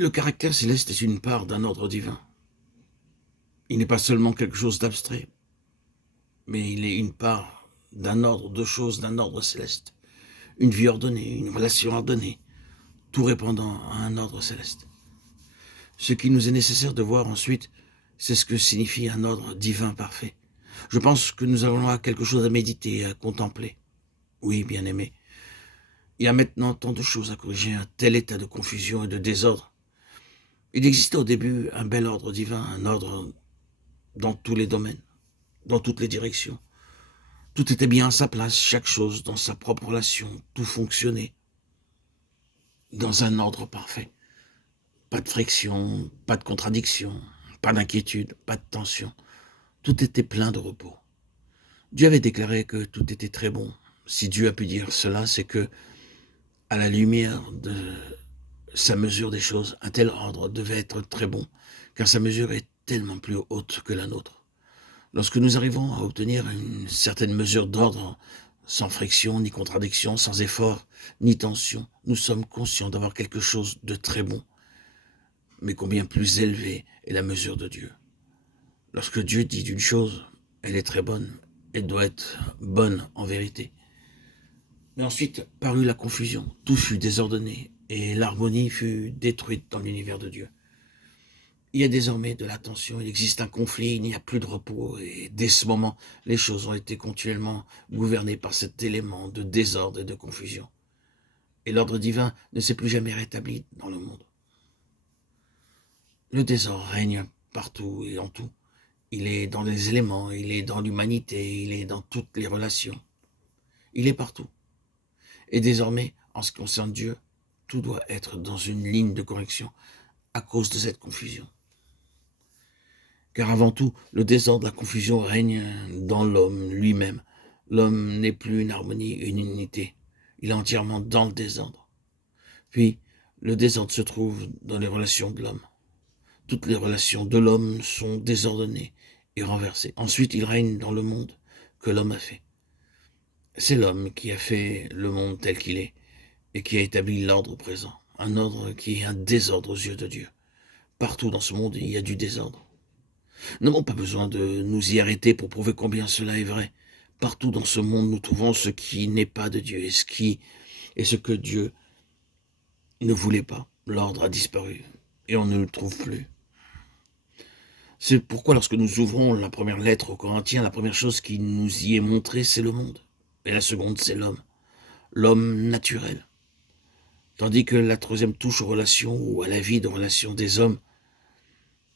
Le caractère céleste est une part d'un ordre divin. Il n'est pas seulement quelque chose d'abstrait, mais il est une part d'un ordre de choses, d'un ordre céleste. Une vie ordonnée, une relation ordonnée, tout répondant à un ordre céleste. Ce qui nous est nécessaire de voir ensuite, c'est ce que signifie un ordre divin parfait. Je pense que nous avons là quelque chose à méditer, à contempler. Oui, bien-aimé, il y a maintenant tant de choses à corriger, un tel état de confusion et de désordre. Il existait au début un bel ordre divin, un ordre dans tous les domaines, dans toutes les directions. Tout était bien à sa place, chaque chose dans sa propre relation, tout fonctionnait dans un ordre parfait. Pas de friction, pas de contradiction, pas d'inquiétude, pas de tension. Tout était plein de repos. Dieu avait déclaré que tout était très bon. Si Dieu a pu dire cela, c'est que, à la lumière de sa mesure des choses, un tel ordre devait être très bon, car sa mesure est tellement plus haute que la nôtre. Lorsque nous arrivons à obtenir une certaine mesure d'ordre, sans friction, ni contradiction, sans effort, ni tension, nous sommes conscients d'avoir quelque chose de très bon, mais combien plus élevé est la mesure de Dieu. Lorsque Dieu dit d'une chose, elle est très bonne, elle doit être bonne en vérité. Mais ensuite parut la confusion, tout fut désordonné, et l'harmonie fut détruite dans l'univers de Dieu. Il y a désormais de la tension, il existe un conflit, il n'y a plus de repos, et dès ce moment, les choses ont été continuellement gouvernées par cet élément de désordre et de confusion. Et l'ordre divin ne s'est plus jamais rétabli dans le monde. Le désordre règne partout et en tout. Il est dans les éléments, il est dans l'humanité, il est dans toutes les relations. Il est partout. Et désormais, en ce qui concerne Dieu, tout doit être dans une ligne de correction à cause de cette confusion. Car avant tout, le désordre, la confusion règne dans l'homme lui-même. L'homme n'est plus une harmonie, une unité. Il est entièrement dans le désordre. Puis, le désordre se trouve dans les relations de l'homme. Toutes les relations de l'homme sont désordonnées et renversées. Ensuite, il règne dans le monde que l'homme a fait. C'est l'homme qui a fait le monde tel qu'il est et qui a établi l'ordre présent. Un ordre qui est un désordre aux yeux de Dieu. Partout dans ce monde, il y a du désordre. Nous n'avons pas besoin de nous y arrêter pour prouver combien cela est vrai. Partout dans ce monde, nous trouvons ce qui n'est pas de Dieu et ce que Dieu ne voulait pas. L'ordre a disparu et on ne le trouve plus. C'est pourquoi lorsque nous ouvrons la première lettre aux Corinthiens, la première chose qui nous y est montrée, c'est le monde. Et la seconde, c'est l'homme. L'homme naturel. Tandis que la troisième touche aux relations ou à la vie de relations des hommes.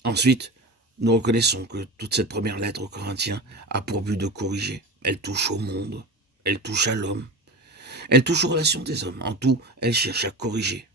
Ensuite, nous reconnaissons que toute cette première lettre aux Corinthiens a pour but de corriger. Elle touche au monde, elle touche à l'homme, elle touche aux relations des hommes. En tout, elle cherche à corriger.